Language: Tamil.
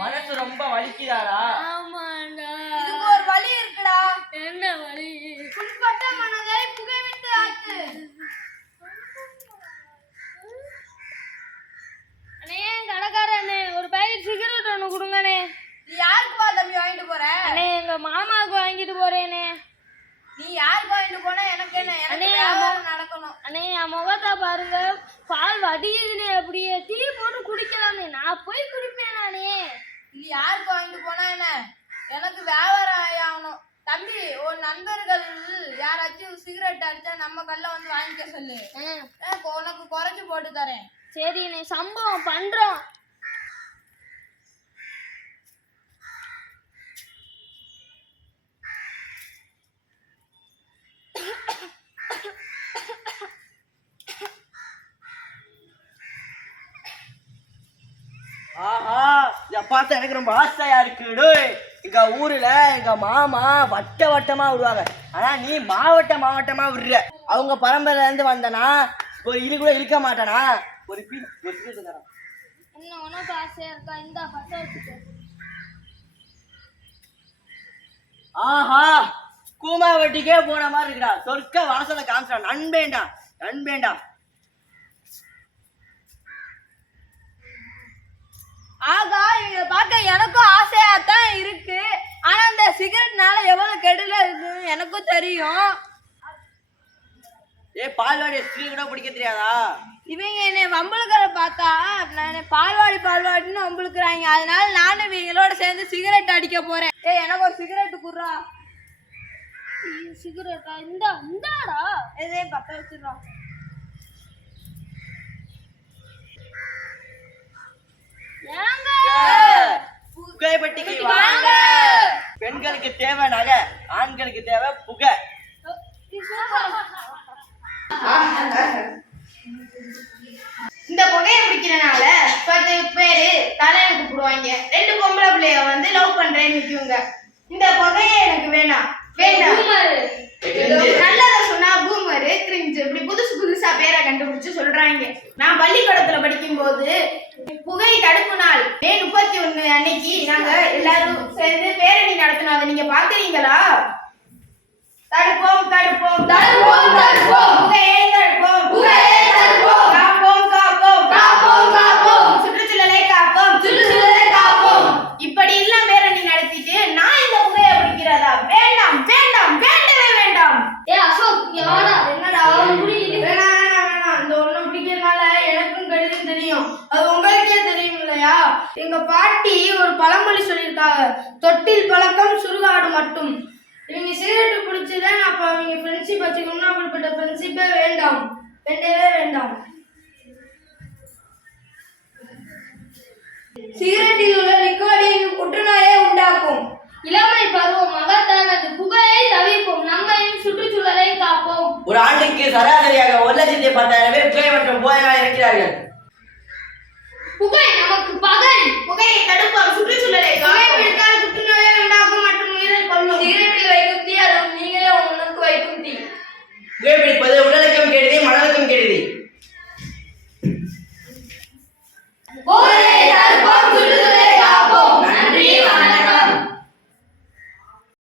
மனசு ரொம்ப வலிக்குதாடா? ஆமாடா. இதுக்கு ஒரு வழி இருக்குடா. என்ன வழி? புண்பட்ட மனதை புகைவிட்டு ஆத்து. அண்ணே கடைக்காரண்ணே ஒரு பாக்கெட் சிகரெட் ஒன்று கொடுங்கண்ணே. நீ யாருக்குப்பா தம்பி வாங்கிட்டு போற? அண்ணே எங்க மாமாவுக்கு வாங்கிட்டு போறேனே. நீ யாருக்கு வாங்கிட்டு போனா எனக்கு என்ன? அண்ணே நடக்கணும். அண்ணே என் முகத்தை பாருங்க, பால் வடியுதுனே, அப்படியே டீ போட்டு குடிக்கலாமே. நான் போய் குடிப்பேன் நானே. நீ யாருக்கு வாங்கிட்டு போனா என்ன? எனக்கு வியாபாரம் ஆகணும் தம்பி. உன் நண்பர்கள் யாராச்சும் சிகரெட் அடிச்சா நம்ம கல்ல வந்து வாங்கிக்க சொல்லு. உனக்கு குறைச்சு போட்டு தரேன். சரி நீ சம்பவம் பண்றோம். ஆஹா, இதை பார்த்தா எனக்கு ரொம்ப ஆசையா இருக்குடு. எங்க ஊர்ல எங்க மாமா வட்ட வட்டமா விடுவாங்க, ஆனா நீ மாவட்டமா விடுற. அவங்க பரம்பரையில இருந்து வந்தனா ஒரு இது கூட இருக்க மாட்டானா? ஒரு பீஸ் தரேன். என்ன உனக்கு ஆசையா இருக்கா? இந்த பட்ட வச்சுக்க. ஆஹா, கூமாவட்டிக்கே போன மாதிரி இருக்குடா. சொர்க்க வாசல காமிச்சா. நண்பேண்டா. ஆகா, இவங்க பார்க்க எனக்கும் ஆசையா தான் இருக்கு. ஆனா அந்த சிகரெட்னால எவ்வளவு கெடுதல் இருக்குன்னு எனக்கும் தெரியும். பால்வாடி ஸ்திரீ கூட பிடிக்க தெரியாதா? இவங்க என்னை வம்பளுக்கிற பார்த்தா நான் பால்வாடின்னு வம்பளுக்குறாங்க. அதனால நானும் இவங்களோட சேர்ந்து சிகரெட் அடிக்க போறேன். எனக்கு ஒரு சிகரெட் குடுறா. சிகரெட்டா? இந்தாடா. இதே பத்த வச்சிடறோம். புகைப்பட்டிக்கு வாங்க. பெண்களுக்கு தேவை நகை, ஆண்களுக்கு தேவை புகை. இந்த புகையை பிடிக்கிறனால 10 பேரு தலையை கூப்பிடுவாங்க. 2 பொம்பளை பிள்ளைய வந்து லவ் பண்றேன்னு நிக்குங்க. இந்த புகையே எனக்கு வேண்டாம். நல்லத சொன்னா பூமரு, கிரிஞ்சு, இப்படி புதுசா பேரை கண்டுபிடிச்சு சொல்றாங்க. நான் பள்ளிக்கூடத்துல படிக்கும் போது புகை தடுப்பு நாள் மே 31 அன்னைக்கு நாங்க எல்லாரும் சேர்ந்து பேரணி நடத்தினோம். அதை நீங்க பாக்குறீங்களா? தடுப்போம் புகையை தடுப்போம், காப்போம், சுற்றுச்சூழலை காப்போம். இப்படி எல்லாம் பேரணி நடத்திட்டு நான் இந்த புகையை பிடிக்கிறதா? வேண்டாம். வேண்டவே வேண்டாம். அசோக் என்னடா வேணாம். இந்த ஒண்ணு பிடிக்கிறதுனால எனக்கும் கெடுதல் தெரியும். அது உங்களுக்கே தெரியும் இல்லையா? எங்க பாட்டி ஒரு பழமொழி சொல்லியிருக்காங்க, தொட்டில் பழக்கம் சுடுகாடு மட்டும். இவங்க சிகரெட் பிடிச்சதான் அப்ப அவங்க ஃப்ரெண்ட்ஷிப் வச்சுக்கணும்னா அப்படிப்பட்ட ஃப்ரெண்ட்ஷிப்பே வேண்டவே வேண்டாம். சிகரெட்டில் உள்ள நிக்கோடின் புற்றுநோயை உண்டாக்கும். இளமை பருவம் மகத்தானது. புகையை தவிர்ப்போம், நம்மையும் சுற்றுச்சூழலை காப்போம். ஒரு ஆண்டுக்கு சராசரியாக 1,10,000 பேர் புகை மற்றும் போதையால் இருக்கிறார்கள்.